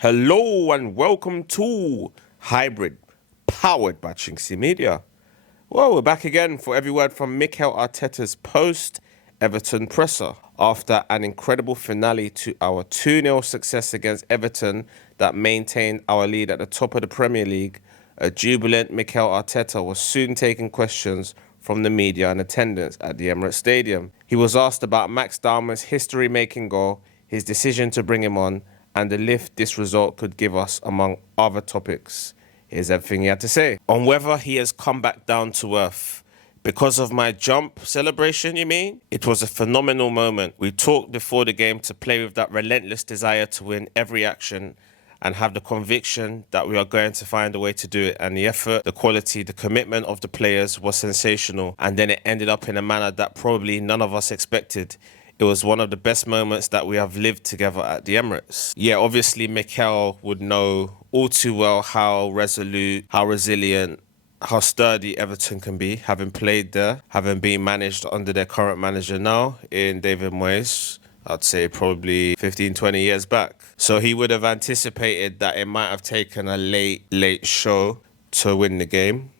Hello and welcome to Hybrid, powered by chinkseyMEDIA. Well, we're back again for every word from Mikel Arteta's post-Everton presser. After an incredible finale to our 2-0 success against Everton that maintained our lead at the top of the Premier League, a jubilant Mikel Arteta was soon taking questions from the media and attendance at the Emirates Stadium. He was asked about Max Darman's history-making goal, his decision to bring him on, and the lift this result could give us, among other topics. Here's everything he had to say. On whether he has come back down to earth. Because of my jump celebration, you mean? It was a phenomenal moment. We talked before the game to play with that relentless desire to win every action and have the conviction that we are going to find a way to do it. And the effort, the quality, the commitment of the players was sensational. And then it ended up in a manner that probably none of us expected. It was one of the best moments that we have lived together at the Emirates. Yeah, obviously Mikel would know all too well how resolute, how resilient, how sturdy Everton can be, having played there, having been managed under their current manager now in David Moyes. I'd say probably 15, 20 years back. So he would have anticipated that it might have taken a late show to win the game.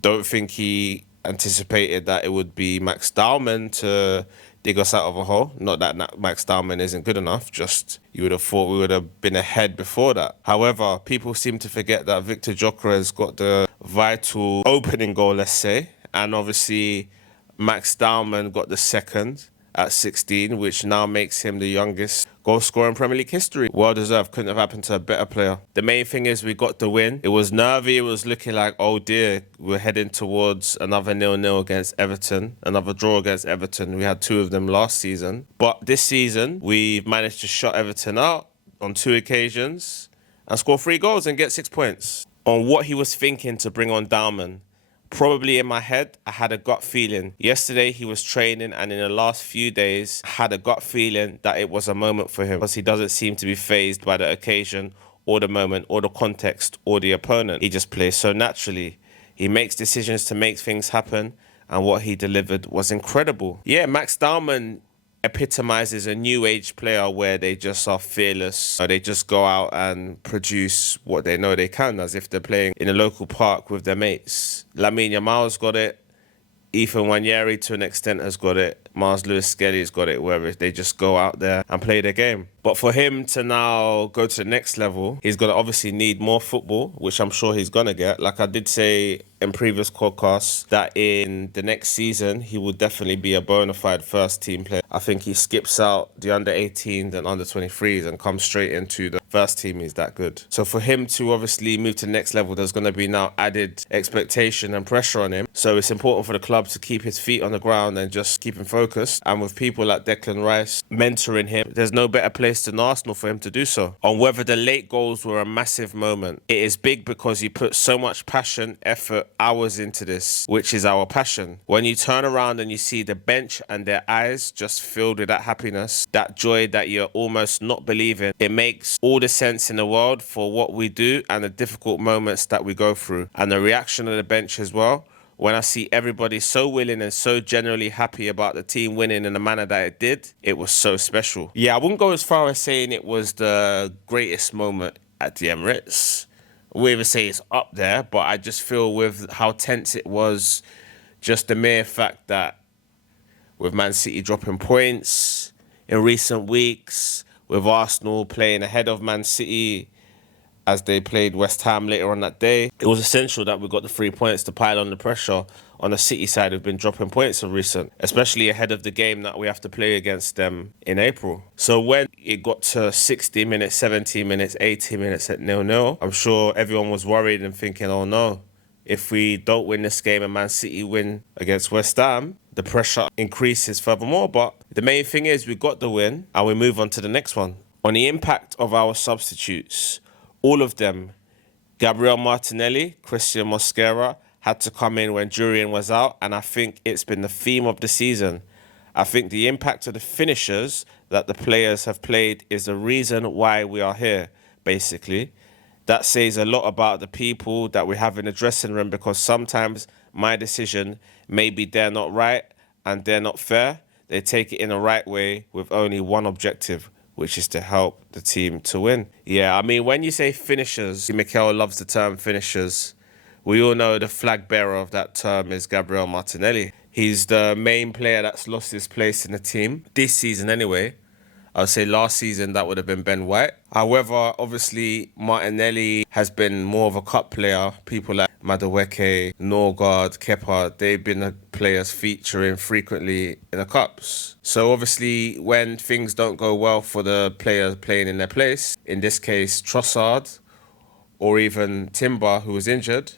Don't think he anticipated that it would be Max Darman to dig us out of a hole. Not that Max Darman isn't good enough, just you would have thought we would have been ahead before that. However, people seem to forget that Victor Gyökeres got the vital opening goal, let's say, and obviously Max Darman got the second at 16, which now makes him the youngest goal scorer in Premier League history. Well deserved, couldn't have happened to a better player. The main thing is we got the win. It was nervy, it was looking like, oh dear, we're heading towards another 0-0 against Everton, another draw against Everton. We had 2 of them last season. But this season, we've managed to shut Everton out on 2 occasions and score 3 goals and get 6 points. On what he was thinking to bring on Darman, probably in my head, I had a gut feeling. Yesterday, he was training, and in the last few days, I had a gut feeling that it was a moment for him because he doesn't seem to be fazed by the occasion or the moment or the context or the opponent. He just plays so naturally. He makes decisions to make things happen, and what he delivered was incredible. Yeah, Max Darman epitomizes a new age player where they just are fearless. They just go out and produce what they know they can, as if they're playing in a local park with their mates. Lamine Yamal's got it. Ethan Nwaneri to an extent has got it. Mars Lewis Skelly's got it, where they just go out there and play their game. But for him to now go to the next level, he's going to obviously need more football, which I'm sure he's going to get. Like I did say in previous podcasts, that in the next season, he will definitely be a bona fide first team player. I think he skips out the under 18s and under 23s and comes straight into the first team. He's that good. So for him to obviously move to the next level, there's going to be now added expectation and pressure on him. So it's important for the club to keep his feet on the ground and just keep him focused. And with people like Declan Rice mentoring him, there's no better place than Arsenal for him to do so. On whether the late goals were a massive moment, it is big because he put so much passion, effort, hours into this, which is our passion. When you turn around and you see the bench and their eyes just filled with that happiness, that joy that you're almost not believing, it makes all the sense in the world for what we do and the difficult moments that we go through. And the reaction of the bench as well, when I see everybody so willing and so genuinely happy about the team winning in the manner that it did, it was so special. Yeah, I wouldn't go as far as saying it was the greatest moment at the Emirates. We even say it's up there, but I just feel with how tense it was, just the mere fact that with Man City dropping points in recent weeks, with Arsenal playing ahead of Man City as they played West Ham later on that day, it was essential that we got the 3 points to pile on the pressure on the City side who've been dropping points of recent, especially ahead of the game that we have to play against them in April. So when it got to 60 minutes, 70 minutes, 80 minutes at 0-0, I'm sure everyone was worried and thinking, oh no, if we don't win this game and Man City win against West Ham, the pressure increases furthermore. But the main thing is we got the win and we move on to the next one. On the impact of our substitutes, all of them, Gabriel Martinelli, Christian Mosquera, had to come in when Jurriën was out, and I think it's been the theme of the season. I think the impact of the finishers that the players have played is the reason why we are here, basically. That says a lot about the people that we have in the dressing room, because sometimes my decision, maybe they're not right and they're not fair. They take it in the right way with only one objective: which is to help the team to win. Yeah, I mean, when you say finishers, Mikel loves the term finishers. We all know the flag bearer of that term is Gabriel Martinelli. He's the main player that's lost his place in the team, this season anyway. I would say last season that would have been Ben White. However, obviously, Martinelli has been more of a cup player. People like Madueke, Norgard, Kepa, they've been the players featuring frequently in the cups. So obviously, when things don't go well for the players playing in their place, in this case, Trossard or even Timber, who was injured,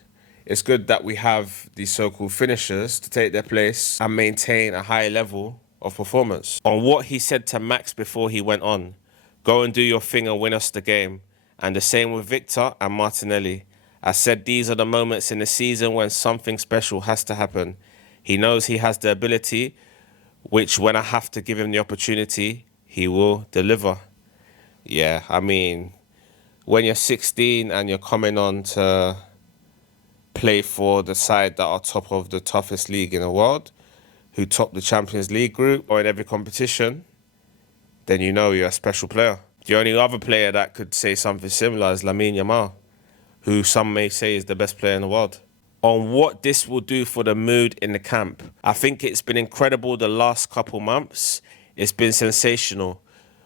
it's good that we have these so-called finishers to take their place and maintain a high level of performance. On what he said to Max before he went on, go and do your thing and win us the game. And the same with Victor and Martinelli. I said these are the moments in the season when something special has to happen. He knows he has the ability, which when I have to give him the opportunity, he will deliver. Yeah, I mean, when you're 16 and you're coming on to play for the side that are top of the toughest league in the world, who top the Champions League group or in every competition, then you know you're a special player. The only other player that could say something similar is Lamine Yamal, who some may say is the best player in the world. On what this will do for the mood in the camp, I think it's been incredible the last couple months. It's been sensational.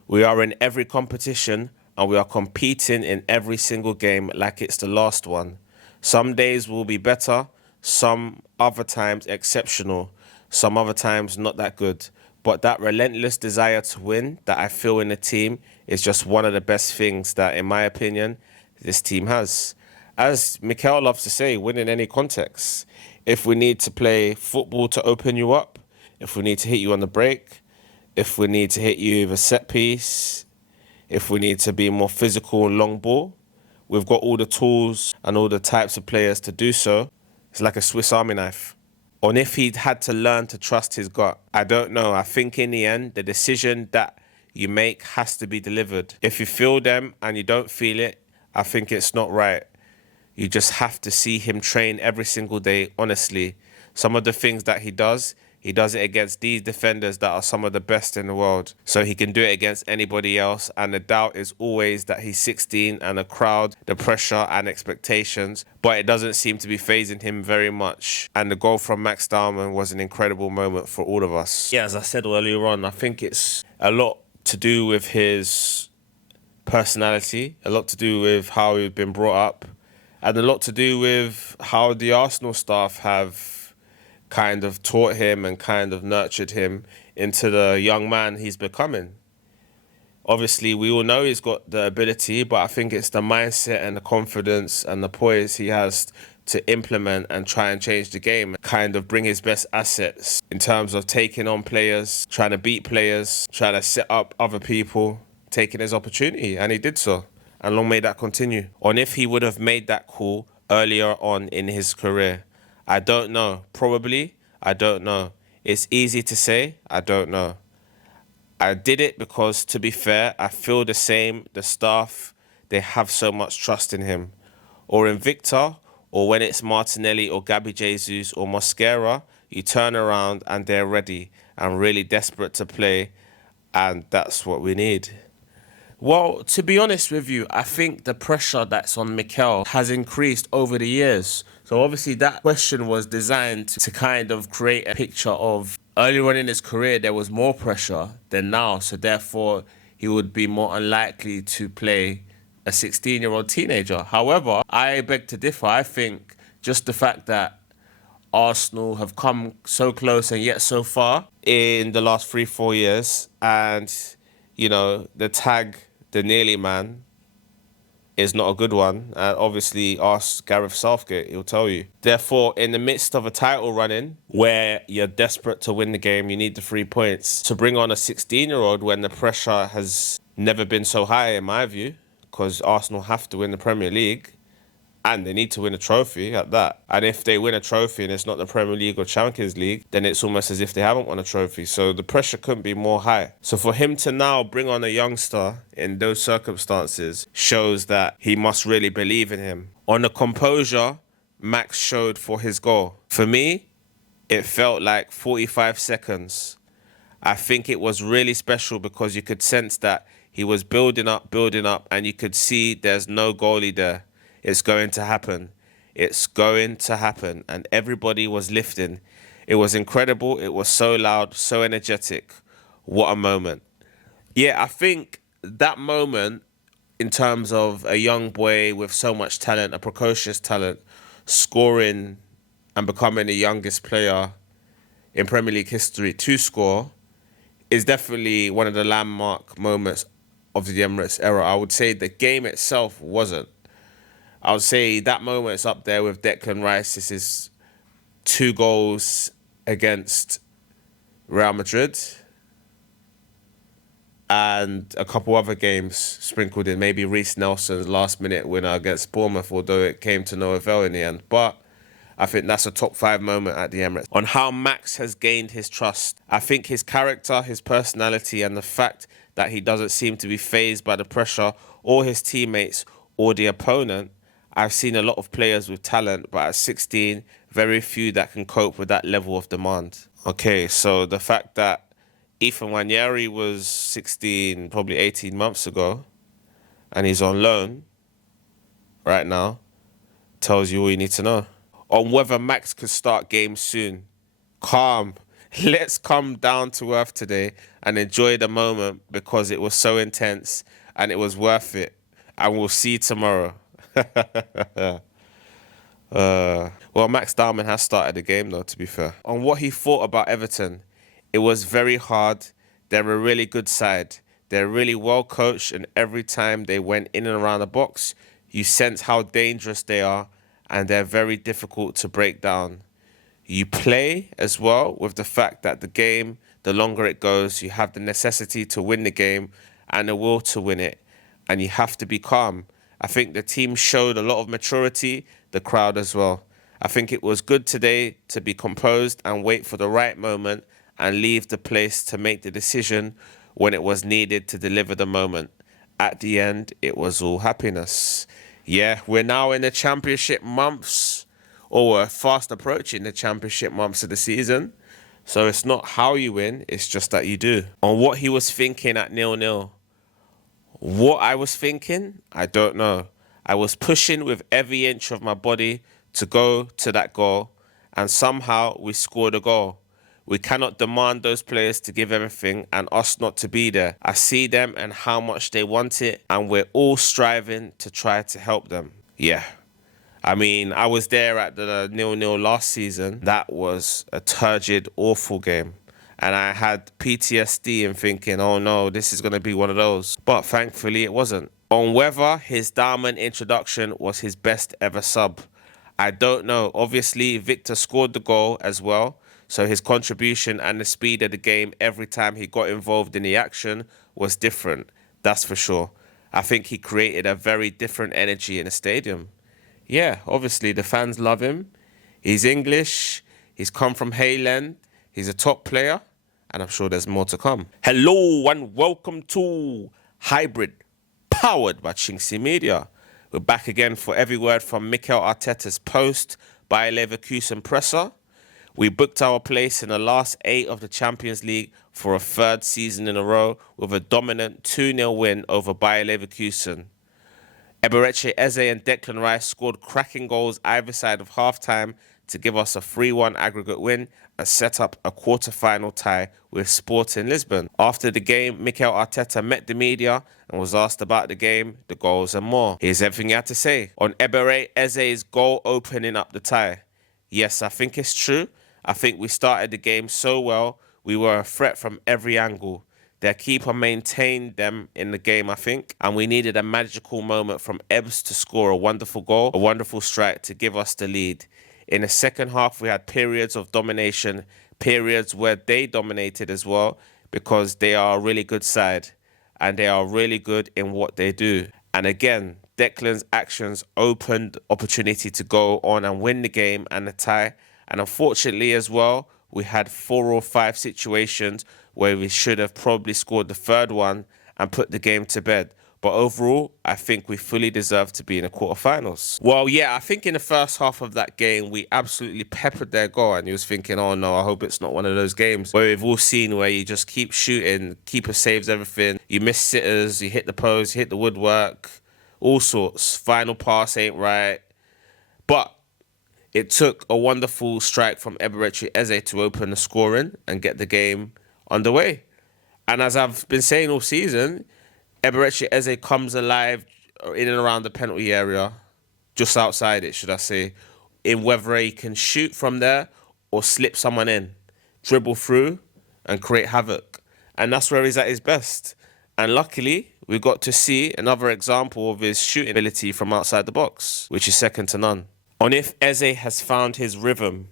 We are in every competition and we are competing in every single game like it's the last one. Some days will be better, some other times exceptional, some other times not that good. But that relentless desire to win that I feel in the team is just one of the best things that, in my opinion, this team has. As Mikel loves to say, win in any context. If we need to play football to open you up, if we need to hit you on the break, if we need to hit you with a set piece, if we need to be more physical and long ball, we've got all the tools and all the types of players to do so. It's like a Swiss Army knife. On if he'd had to learn to trust his gut, I don't know. I think in the end, the decision that you make has to be delivered. If you feel them and you don't feel it, I think it's not right. You just have to see him train every single day, honestly. Some of the things that he does it against these defenders that are some of the best in the world. So he can do it against anybody else. And the doubt is always that he's 16 and the crowd, the pressure and expectations. But it doesn't seem to be fazing him very much. And the goal from Max Darman was an incredible moment for all of us. Yeah, as I said earlier on, I think it's a lot to do with his personality, a lot to do with how he's been brought up, and a lot to do with how the Arsenal staff have kind of taught him and kind of nurtured him into the young man he's becoming. Obviously, we all know he's got the ability, but I think it's the mindset and the confidence and the poise he has to implement and try and change the game, kind of bring his best assets in terms of taking on players, trying to beat players, trying to set up other people, taking his opportunity, and he did so. And long may that continue. On if he would have made that call earlier on in his career, I don't know. Probably, I don't know. It's easy to say, I don't know. I did it because, to be fair, I feel the same. The staff, they have so much trust in him. Or in Victor, or when it's Martinelli or Gabby Jesus or Mosquera, you turn around and they're ready and really desperate to play. And that's what we need. Well, to be honest with you, I think the pressure that's on Mikel has increased over the years. So obviously that question was designed to kind of create a picture of earlier on in his career, there was more pressure than now. So therefore, he would be more unlikely to play a 16-year-old teenager. However, I beg to differ. I think just the fact that Arsenal have come so close and yet so far in the last 3-4 years, and, you know, the tag, the nearly man, is not a good one. Obviously, ask Gareth Southgate, he'll tell you. Therefore, in the midst of a title running where you're desperate to win the game, you need the 3 points. To bring on a 16-year-old when the pressure has never been so high, in my view, because Arsenal have to win the Premier League and they need to win a trophy at that. And if they win a trophy and it's not the Premier League or Champions League, then it's almost as if they haven't won a trophy. So the pressure couldn't be more high. So for him to now bring on a youngster in those circumstances shows that he must really believe in him. On the composure Max showed for his goal, for me, it felt like 45 seconds. I think it was really special because you could sense that He was building up, and you could see there's no goalie there. It's going to happen. It's going to happen. And everybody was lifting. It was incredible. It was so loud, so energetic. What a moment. Yeah, I think that moment, in terms of a young boy with so much talent, a precocious talent, scoring and becoming the youngest player in Premier League history to score, is definitely one of the landmark moments of the Emirates era. I would say the game itself wasn't. I would say that moment's up there with Declan Rice. This is 2 goals against Real Madrid and a couple other games sprinkled in. Maybe Reece Nelson's last-minute winner against Bournemouth, although it came to no avail in the end. But I think that's a top 5 moment at the Emirates. On how Max has gained his trust. I think his character, his personality, and the fact that he doesn't seem to be fazed by the pressure or his teammates or the opponent. I've seen a lot of players with talent, but at 16, very few that can cope with that level of demand. Okay, so the fact that Ethan Nwaneri was 16, probably 18 months ago, and he's on loan right now, tells you all you need to know. On whether Max could start games soon. Calm. Let's come down to earth today and enjoy the moment because it was so intense and it was worth it. And we'll see you tomorrow. Well, Max Darman has started the game, though, to be fair. On what he thought about Everton, it was very hard. They're a really good side. They're really well coached, and every time they went in and around the box, you sense how dangerous they are, and they're very difficult to break down. You play as well with the fact that the game, the longer it goes, you have the necessity to win the game and the will to win it, and you have to be calm. I think the team showed a lot of maturity, the crowd as well. I think it was good today to be composed and wait for the right moment and leave the place to make the decision when it was needed to deliver the moment. At the end, it was all happiness. Yeah, we're now in the championship months, or we're fast approaching the championship months of the season. So it's not how you win, it's just that you do. On what he was thinking at 0-0. What I was thinking, I don't know. I was pushing with every inch of my body to go to that goal, and somehow we scored a goal. We cannot demand those players to give everything and us not to be there. I see them and how much they want it, and we're all striving to try to help them. Yeah. I mean, I was there at the 0-0 last season. That was a turgid, awful game. And I had PTSD and thinking, oh no, this is going to be one of those. But thankfully it wasn't. On whether his Diamond introduction was his best ever sub, I don't know. Obviously, Victor scored the goal as well. So his contribution and the speed of the game every time he got involved in the action was different. That's for sure. I think he created a very different energy in the stadium. Yeah, obviously the fans love him. He's English. He's come from Hayland. He's a top player. And I'm sure there's more to come. Hello and welcome to Hybrid, powered by chinkseyMEDIA. We're back again for every word from Mikel Arteta's post by Leverkusen presser. We booked our place in the last 8 of the Champions League for a 3rd season in a row with a dominant 2-0 win over Bayer Leverkusen. Eberechi Eze and Declan Rice scored cracking goals either side of half-time to give us a 3-1 aggregate win and set up a quarter-final tie with Sporting Lisbon. After the game, Mikel Arteta met the media and was asked about the game, the goals and more. Here's everything he had to say on Eberechi Eze's goal opening up the tie. Yes, I think it's true. I think we started the game so well, we were a threat from every angle. Their keeper maintained them in the game, I think, and we needed a magical moment from Ebbs to score a wonderful goal, a wonderful strike to give us the lead. In the second half, we had periods of domination, periods where they dominated as well, because they are a really good side and they are really good in what they do. And again, Declan's actions opened opportunity to go on and win the game and the tie. And unfortunately as well, we had 4 or 5 situations where we should have probably scored the 3rd one and put the game to bed. But overall, I think we fully deserve to be in the quarterfinals. Well, yeah, I think in the first half of that game, we absolutely peppered their goal. And you was thinking, oh no, I hope it's not one of those games where we've all seen where you just keep shooting, keeper saves everything, you miss sitters, you hit the post, you hit the woodwork, all sorts. Final pass ain't right. But it took a wonderful strike from Eberechi Eze to open the scoring and get the game underway. And as I've been saying all season, Eberechi Eze comes alive in and around the penalty area, just outside it, should I say, in whether he can shoot from there or slip someone in, dribble through and create havoc. And that's where he's at his best. And luckily, we got to see another example of his shooting ability from outside the box, which is second to none. On if Eze has found his rhythm,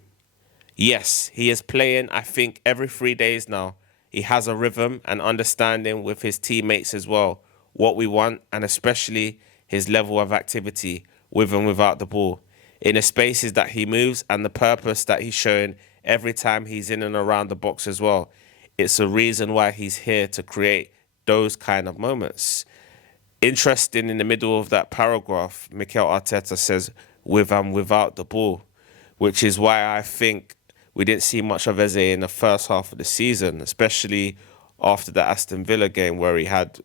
yes, he is playing, I think, every 3 days now. He has a rhythm and understanding with his teammates as well, what we want, and especially his level of activity with and without the ball, in the spaces that he moves and the purpose that he's showing every time he's in and around the box as well. It's a reason why he's here to create those kind of moments. Interesting, in the middle of that paragraph, Mikel Arteta says, with and without the ball, which is why I think we didn't see much of Eze in the first half of the season, especially after the Aston Villa game where he had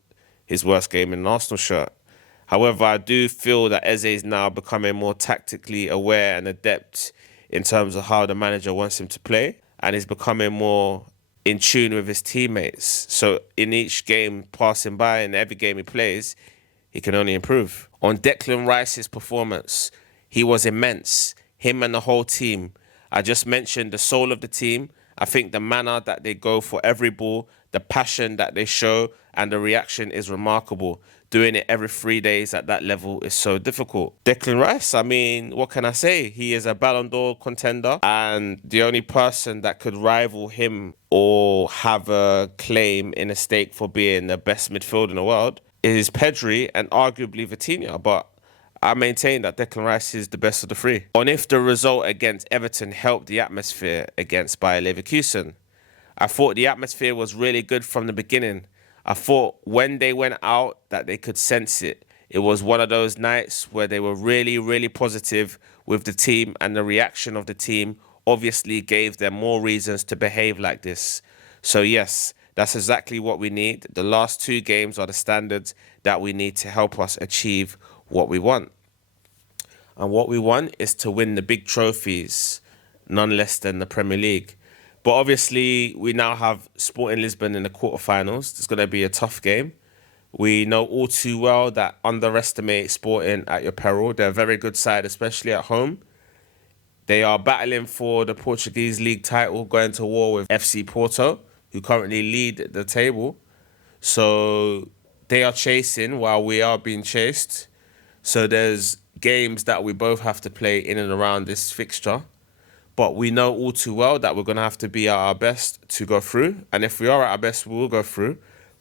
his worst game in an Arsenal shirt. However, I do feel that Eze is now becoming more tactically aware and adept in terms of how the manager wants him to play, and is becoming more in tune with his teammates. So in each game passing by and every game he plays, he can only improve. On Declan Rice's performance, he was immense, him and the whole team. I just mentioned the soul of the team. I think the manner that they go for every ball, the passion that they show, and the reaction is remarkable. Doing it every 3 days at that level is so difficult. Declan Rice, I mean, what can I say? He is a Ballon d'Or contender, and the only person that could rival him or have a claim in a stake for being the best midfielder in the world is Pedri and arguably Vitinha, but I maintain that Declan Rice is the best of the three. On if the result against Everton helped the atmosphere against Bayer Leverkusen, I thought the atmosphere was really good from the beginning. I thought when they went out that they could sense it. It was one of those nights where they were really, really positive with the team, and the reaction of the team obviously gave them more reasons to behave like this. So yes, that's exactly what we need. The last 2 games are the standards that we need to help us achieve what we want. And what we want is to win the big trophies, none less than the Premier League. But obviously, we now have Sporting Lisbon in the quarterfinals. It's going to be a tough game. We know all too well that underestimate Sporting at your peril. They're a very good side, especially at home. They are battling for the Portuguese league title, going to war with FC Porto, who currently lead the table. So they are chasing while we are being chased. So there's games that we both have to play in and around this fixture. But we know all too well that we're going to have to be at our best to go through. And if we are at our best, we will go through.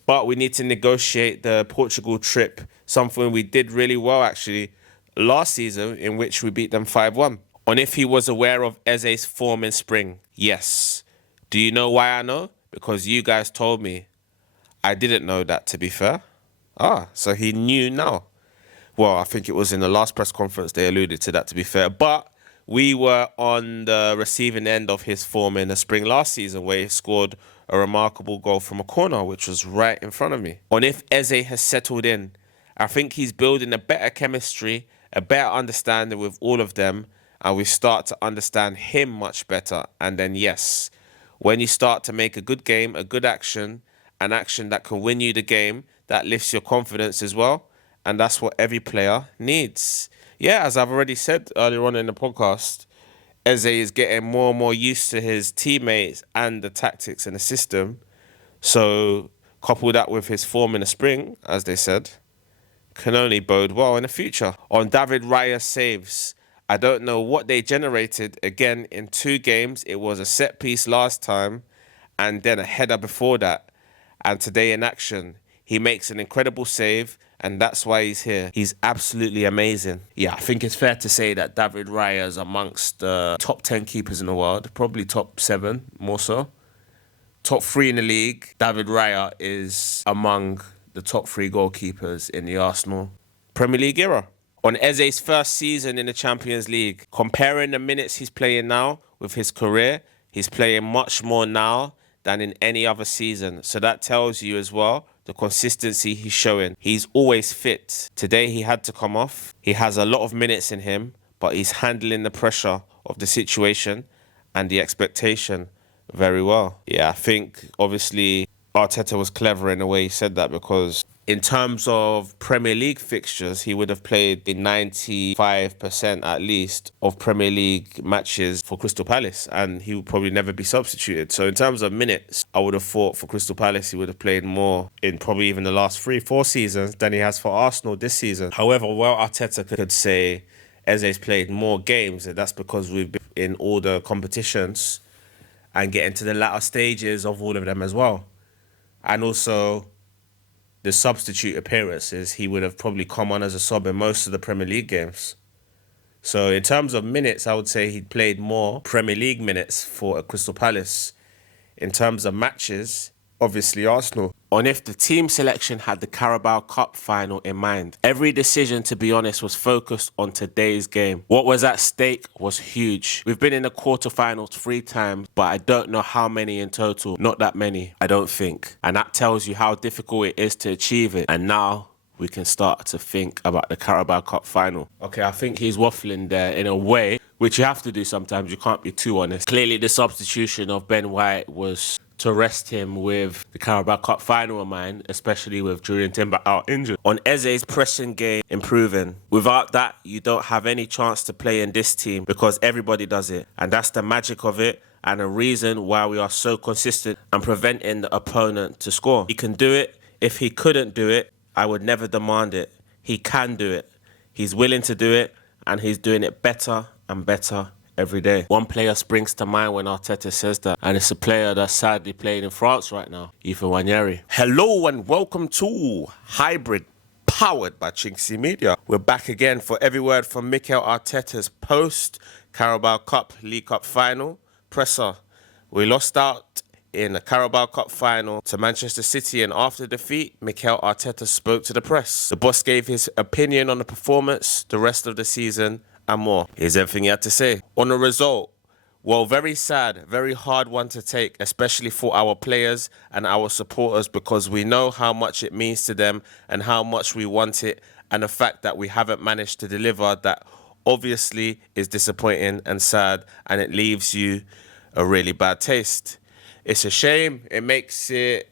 But we need to negotiate the Portugal trip, something we did really well, actually, last season, in which we beat them 5-1. On if he was aware of Eze's form in spring, yes. Do you know why I know? Because you guys told me. I didn't know that, to be fair. So he knew now. Well, I think it was in the last press conference they alluded to that, to be fair. But we were on the receiving end of his form in the spring last season, where he scored a remarkable goal from a corner, which was right in front of me. On if Eze has settled in, I think he's building a better chemistry, a better understanding with all of them, and we start to understand him much better. And then, yes, when you start to make a good game, a good action, an action that can win you the game, that lifts your confidence as well. And that's what every player needs. Yeah, as I've already said earlier on in the podcast, Eze is getting more and more used to his teammates and the tactics and the system. So couple that with his form in the spring, as they said, can only bode well in the future. On David Raya's saves, I don't know what they generated. Again, in 2 games, it was a set piece last time and then a header before that. And today in action, he makes an incredible save, and that's why he's here. He's absolutely amazing. Yeah, I think it's fair to say that David Raya is amongst the top 10 keepers in the world, probably top 7, more so. Top 3 in the league. David Raya is among the top 3 goalkeepers in the Arsenal Premier League era. On Eze's first season in the Champions League, comparing the minutes he's playing now with his career, he's playing much more now than in any other season. So that tells you as well the consistency he's showing. He's always fit. Today he had to come off. He has a lot of minutes in him, but he's handling the pressure of the situation and the expectation very well. Yeah, I think obviously Arteta was clever in the way he said that, because in terms of Premier League fixtures, he would have played in 95% at least of Premier League matches for Crystal Palace, and he would probably never be substituted. So in terms of minutes, I would have thought for Crystal Palace he would have played more in probably even the last 3-4 seasons than he has for Arsenal this season. However, while Arteta could say Eze's played more games, and that's because we've been in all the competitions and getting to the latter stages of all of them as well. And also the substitute appearances, he would have probably come on as a sub in most of the Premier League games. So in terms of minutes, I would say he played more Premier League minutes for Crystal Palace. In terms of matches, obviously Arsenal. On if the team selection had the Carabao Cup final in mind, every decision, to be honest, was focused on today's game. What was at stake was huge. We've been in the quarterfinals 3 times, but I don't know how many in total. Not that many, I don't think. And that tells you how difficult it is to achieve it. And now we can start to think about the Carabao Cup final. Okay, I think he's waffling there in a way, which you have to do sometimes. You can't be too honest. Clearly, the substitution of Ben White was to rest him with the Carabao Cup final in mind, especially with Julian Timber out injured. On Eze's pressing game improving. Without that, you don't have any chance to play in this team because everybody does it. And that's the magic of it, and a reason why we are so consistent and preventing the opponent to score. He can do it. If he couldn't do it, I would never demand it. He can do it. He's willing to do it, and he's doing it better and better every day. One player springs to mind when Arteta says that, and it's a player that's sadly playing in France right now, Ethan Wanyeri. Hello and welcome to Hybrid, powered by chinkseyMEDIA. We're back again for every word from Mikel Arteta's post-Carabao Cup League Cup final presser. We lost out in the Carabao Cup final to Manchester City, and after defeat, Mikel Arteta spoke to the press. The boss gave his opinion on the performance, the rest of the season, and more. Here's everything he had to say. On the result, well, very sad, very hard one to take, especially for our players and our supporters, because we know how much it means to them and how much we want it, and the fact that we haven't managed to deliver that obviously is disappointing and sad, and it leaves you a really bad taste. It's a shame. It makes it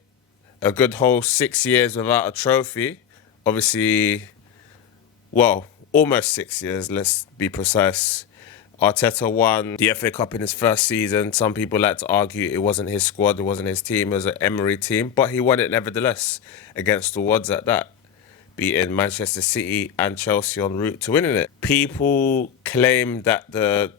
a good whole 6 years without a trophy. Obviously, well, almost 6 years, let's be precise. Arteta won the FA Cup in his first season. Some people like to argue it wasn't his squad, it wasn't his team, it was an Emery team, but he won it nevertheless against the odds at that, beating Manchester City and Chelsea en route to winning it. People claim that the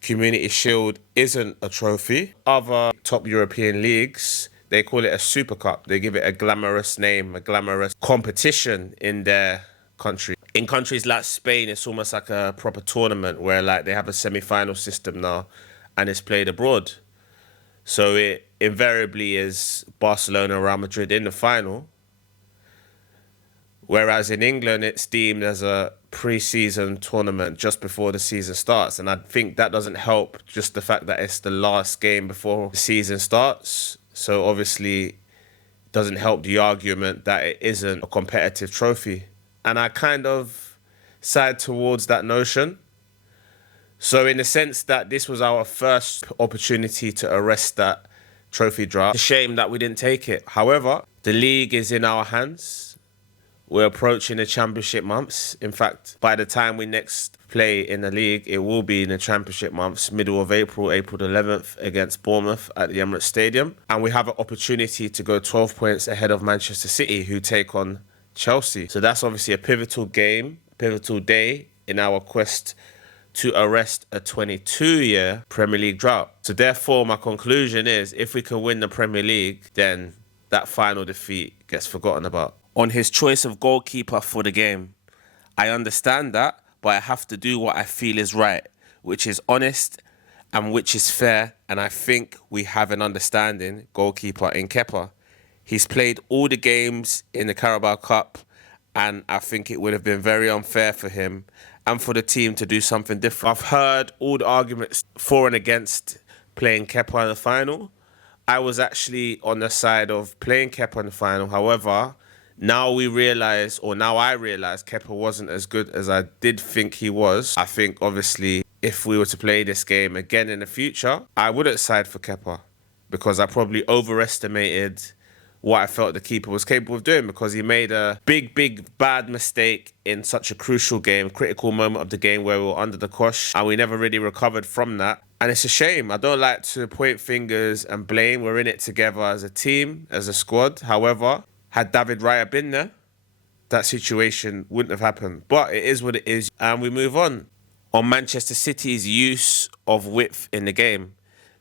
Community Shield isn't a trophy. Other top European leagues, they call it a Super Cup. They give it a glamorous name, a glamorous competition in their country. In countries like Spain, it's almost like a proper tournament where like they have a semi-final system now and it's played abroad. So it invariably is Barcelona, Real Madrid in the final. Whereas in England, it's deemed as a pre-season tournament just before the season starts. And I think that doesn't help, just the fact that it's the last game before the season starts. So obviously, it doesn't help the argument that it isn't a competitive trophy. And I kind of side towards that notion. So in the sense that this was our first opportunity to arrest that trophy draft, it's a shame that we didn't take it. However, the league is in our hands. We're approaching the championship months. In fact, by the time we next play in the league, it will be in the championship months, middle of April, April the 11th, against Bournemouth at the Emirates Stadium. And we have an opportunity to go 12 points ahead of Manchester City, who take on Chelsea. So that's obviously a pivotal game, pivotal day in our quest to arrest a 22-year Premier League drought. So therefore, my conclusion is, if we can win the Premier League, then that final defeat gets forgotten about. On his choice of goalkeeper for the game, I understand that, but I have to do what I feel is right, which is honest and which is fair, and I think we have an understanding goalkeeper in Kepa. He's played all the games in the Carabao Cup, and I think it would have been very unfair for him and for the team to do something different. I've heard all the arguments for and against playing Kepa in the final. I was actually on the side of playing Kepa in the final. However, now I realise Kepa wasn't as good as I did think he was. I think, obviously, if we were to play this game again in the future, I wouldn't side for Kepa because I probably overestimated what I felt the keeper was capable of doing, because he made a big, bad mistake in such a crucial game, critical moment of the game where we were under the cosh, and we never really recovered from that. And it's a shame. I don't like to point fingers and blame. We're in it together as a team, as a squad. However, had David Raya been there, that situation wouldn't have happened. But it is what it is, and we move on. On Manchester City's use of width in the game,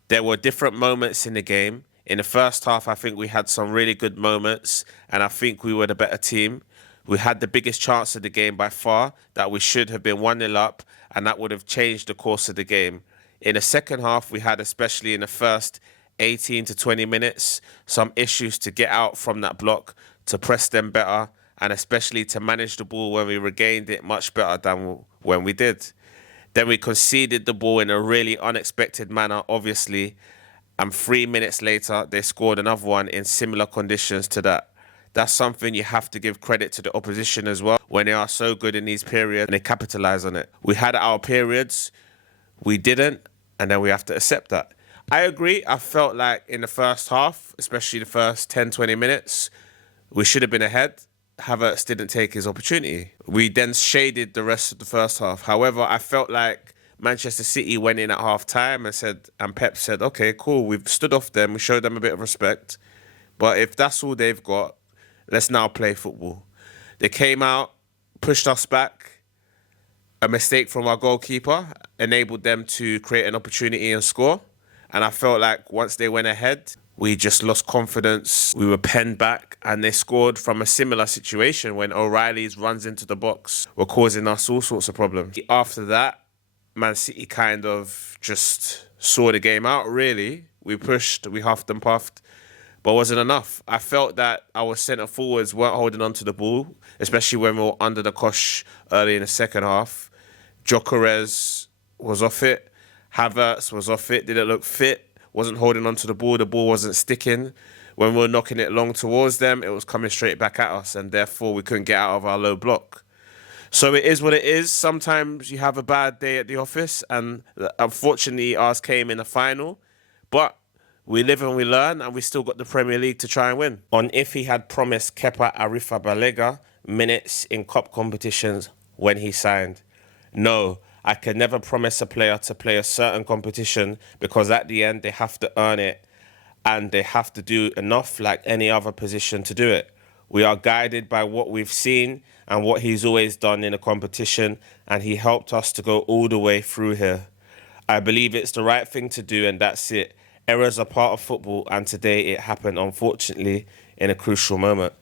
there were different moments in the game. In the first half, I think we had some really good moments, and I think we were the better team. We had the biggest chance of the game by far, that we should have been 1-0 up, and that would have changed the course of the game. In the second half, we had, especially in the first 18 to 20 minutes, some issues to get out from that block, to press them better, and especially to manage the ball when we regained it much better than when we did. Then we conceded the ball in a really unexpected manner, obviously, and 3 minutes later, they scored another one in similar conditions to that. That's something you have to give credit to the opposition as well. When they are so good in these periods, and they capitalise on it. We had our periods, we didn't, and then we have to accept that. I agree. I felt like in the first half, especially the first 10, 20 minutes, we should have been ahead. Havertz didn't take his opportunity. We then shaded the rest of the first half. However, I felt like Manchester City went in at half time and Pep said, okay, cool, we've stood off them, we showed them a bit of respect. But if that's all they've got, let's now play football. They came out, pushed us back. A mistake from our goalkeeper enabled them to create an opportunity and score. And I felt like once they went ahead, we just lost confidence. We were penned back, and they scored from a similar situation when O'Reilly's runs into the box were causing us all sorts of problems. After that, Man City kind of just saw the game out, really. We pushed, we huffed and puffed, but wasn't enough. I felt that our centre forwards weren't holding on to the ball, especially when we were under the cosh early in the second half. Gyökeres was off it. Havertz was off it, didn't look fit, wasn't holding on to the ball wasn't sticking. When we were knocking it long towards them, it was coming straight back at us, and therefore we couldn't get out of our low block. So it is what it is. Sometimes you have a bad day at the office, and unfortunately ours came in the final. But we live and we learn, and we still got the Premier League to try and win. On if he had promised Kepa Arrizabalaga minutes in cup competitions when he signed. No, I can never promise a player to play a certain competition, because at the end they have to earn it, and they have to do enough like any other position to do it. We are guided by what we've seen and what he's always done in a competition, and he helped us to go all the way through here. I believe it's the right thing to do, and that's it. Errors are part of football, and today it happened, unfortunately, in a crucial moment.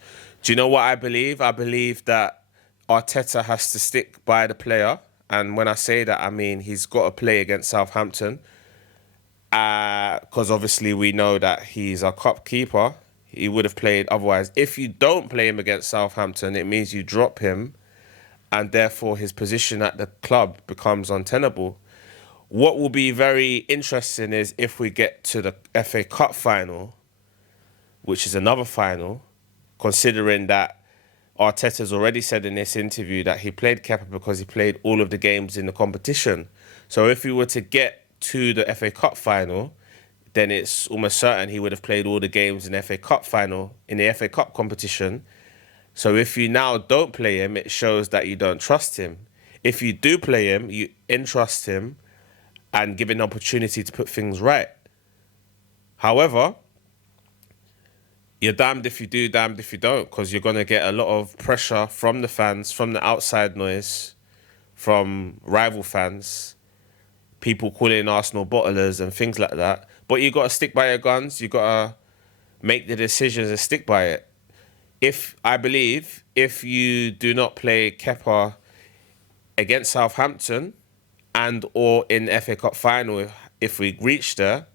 Do you know what I believe? I believe that Arteta has to stick by the player, and when I say that, I mean he's got to play against Southampton, because obviously we know that he's our cup keeper. He would have played otherwise. If you don't play him against Southampton, it means you drop him, and therefore his position at the club becomes untenable. What will be very interesting is if we get to the FA Cup final, which is another final, considering that Arteta's already said in this interview that he played Kepa because he played all of the games in the competition. So if we were to get to the FA Cup final, then it's almost certain he would have played all the games in the FA Cup final, in the FA Cup competition. So if you now don't play him, it shows that you don't trust him. If you do play him, you entrust him and give him an opportunity to put things right. However, you're damned if you do, damned if you don't, because you're going to get a lot of pressure from the fans, from the outside noise, from rival fans, people calling Arsenal bottlers and things like that. But you got to stick by your guns. You got to make the decisions and stick by it. I believe if you do not play Kepa against Southampton and or in the FA Cup final, if we reach there,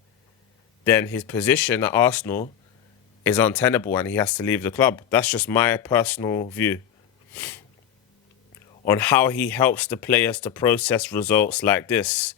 then his position at Arsenal is untenable and he has to leave the club. That's just my personal view on how he helps the players to process results like this.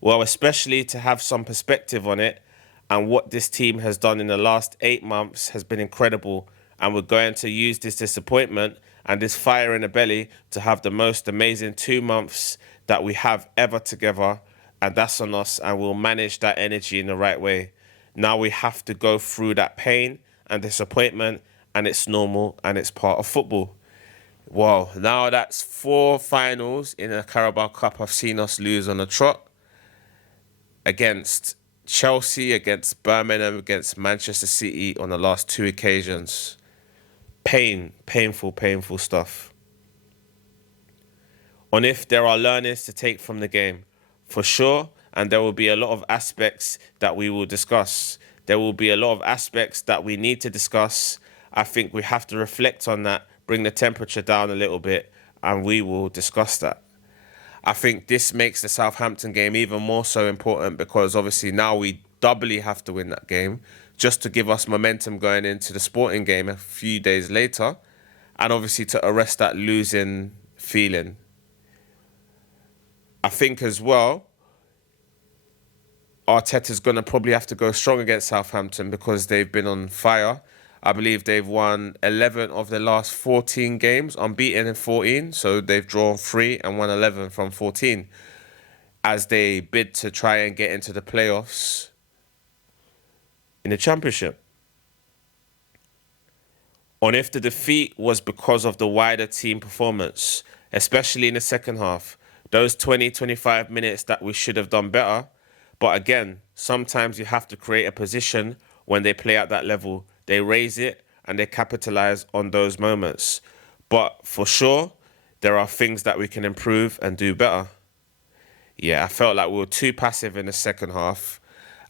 Well, especially to have some perspective on it, and what this team has done in the last 8 months has been incredible. And we're going to use this disappointment and this fire in the belly to have the most amazing 2 months that we have ever together. And that's on us, and we'll manage that energy in the right way. Now we have to go through that pain and disappointment, and it's normal and it's part of football. Well, now that's 4 finals in a Carabao Cup I've seen us lose on the trot. Against Chelsea, against Birmingham, against Manchester City on the last 2 occasions. Painful stuff. On if there are learnings to take from the game, for sure, and there will be a lot of aspects that we will discuss. There will be a lot of aspects that we need to discuss. I think we have to reflect on that, bring the temperature down a little bit, and we will discuss that. I think this makes the Southampton game even more so important, because obviously now we doubly have to win that game just to give us momentum going into the Sporting game a few days later, and obviously to arrest that losing feeling. I think as well, Arteta's going to probably have to go strong against Southampton because they've been on fire. I believe they've won 11 of the last 14 games, unbeaten in 14. So they've drawn 3 and won 11 from 14 as they bid to try and get into the playoffs in the Championship. On if the defeat was because of the wider team performance, especially in the second half, those 20-25 minutes that we should have done better. But again, sometimes you have to create a position when they play at that level. They raise it and they capitalize on those moments. But for sure, there are things that we can improve and do better. Yeah, I felt like we were too passive in the second half.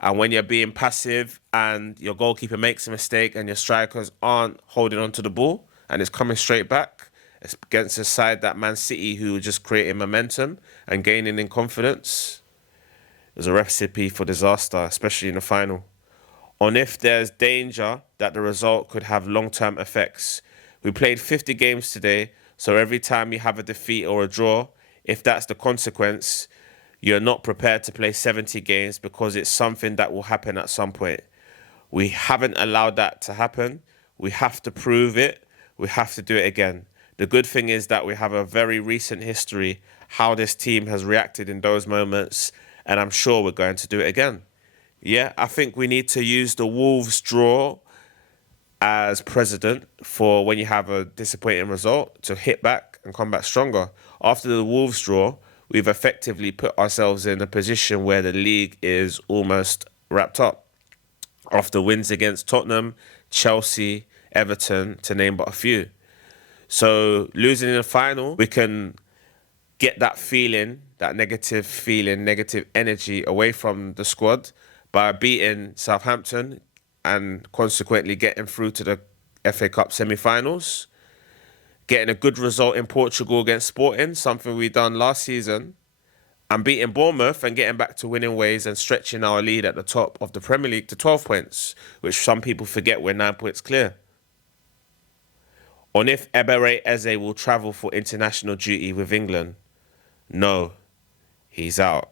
And when you're being passive and your goalkeeper makes a mistake and your strikers aren't holding onto the ball and it's coming straight back, it's against a side that Man City who were just creating momentum and gaining in confidence. It was a recipe for disaster, especially in the final. On if there's danger that the result could have long-term effects. We played 50 games today, so every time you have a defeat or a draw, if that's the consequence, you're not prepared to play 70 games because it's something that will happen at some point. We haven't allowed that to happen. We have to prove it. We have to do it again. The good thing is that we have a very recent history, how this team has reacted in those moments, and I'm sure we're going to do it again. Yeah, I think we need to use the Wolves draw as precedent for when you have a disappointing result to hit back and come back stronger. After the Wolves draw, we've effectively put ourselves in a position where the league is almost wrapped up. After wins against Tottenham, Chelsea, Everton, to name but a few. So losing in the final, we can get that feeling, that negative feeling, negative energy away from the squad by beating Southampton and consequently getting through to the FA Cup semi-finals. Getting a good result in Portugal against Sporting, something we done last season, and beating Bournemouth and getting back to winning ways and stretching our lead at the top of the Premier League to 12 points, which some people forget we're 9 points clear. On if Eberechi Eze will travel for international duty with England. No, he's out.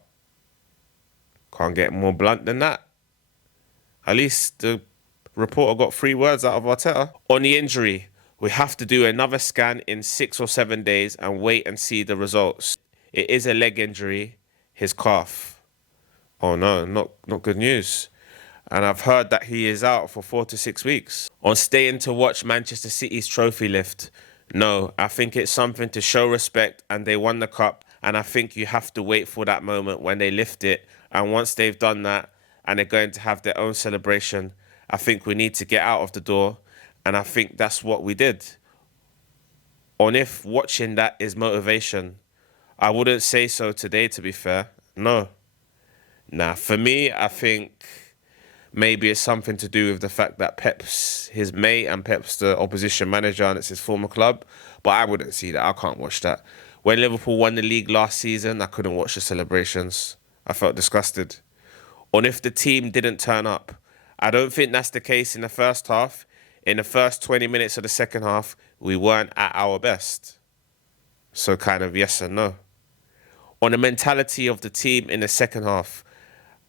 Can't get more blunt than that. At least the reporter got 3 words out of Arteta. On the injury, we have to do another scan in 6 or 7 days and wait and see the results. It is a leg injury, his calf. Oh no, not good news. And I've heard that he is out for 4 to 6 weeks. On staying to watch Manchester City's trophy lift. No, I think it's something to show respect, and they won the cup. And I think you have to wait for that moment when they lift it. And once they've done that and they're going to have their own celebration, I think we need to get out of the door. And I think that's what we did. On if watching that is motivation, I wouldn't say so today, to be fair. No. Nah, for me, I think maybe it's something to do with the fact that Pep's his mate and Pep's the opposition manager and it's his former club. But I wouldn't see that. I can't watch that. When Liverpool won the league last season, I couldn't watch the celebrations. I felt disgusted. On if the team didn't turn up, I don't think that's the case in the first half. in the first 20 minutes of the second half, we weren't at our best. So kind of yes and no. On the mentality of the team in the second half,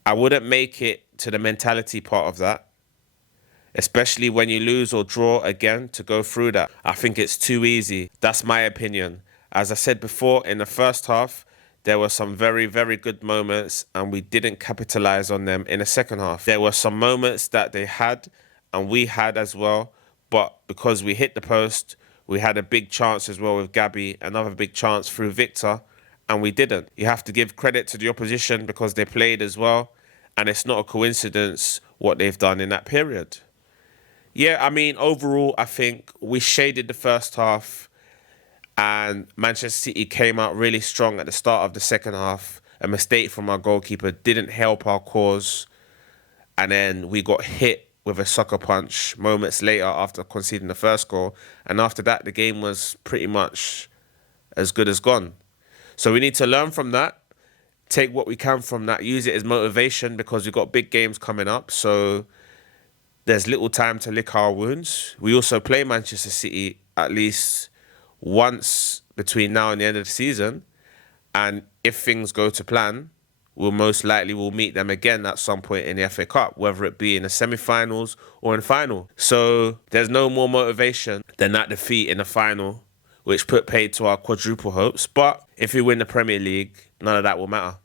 I wouldn't make it to the mentality part of that, especially when you lose or draw again, to go through that. I think it's too easy. That's my opinion. As I said before, in the first half, there were some very, very good moments and we didn't capitalize on them in the second half. There were some moments that they had and we had as well, but because we hit the post, we had a big chance as well with Gabby, another big chance through Victor, and we didn't. You have to give credit to the opposition because they played as well, and it's not a coincidence what they've done in that period. Yeah, I mean, overall, I think we shaded the first half and Manchester City came out really strong at the start of the second half. A mistake from our goalkeeper didn't help our cause. And then we got hit with a sucker punch moments later after conceding the first goal. And after that, the game was pretty much as good as gone. So we need to learn from that, take what we can from that, use it as motivation because we've got big games coming up. So there's little time to lick our wounds. We also play Manchester City at least once between now and the end of the season. And if things go to plan, we'll most likely will meet them again at some point in the FA Cup, whether it be in the semi-finals or in the final. So there's no more motivation than that defeat in the final, which put paid to our quadruple hopes. But if we win the Premier League, none of that will matter.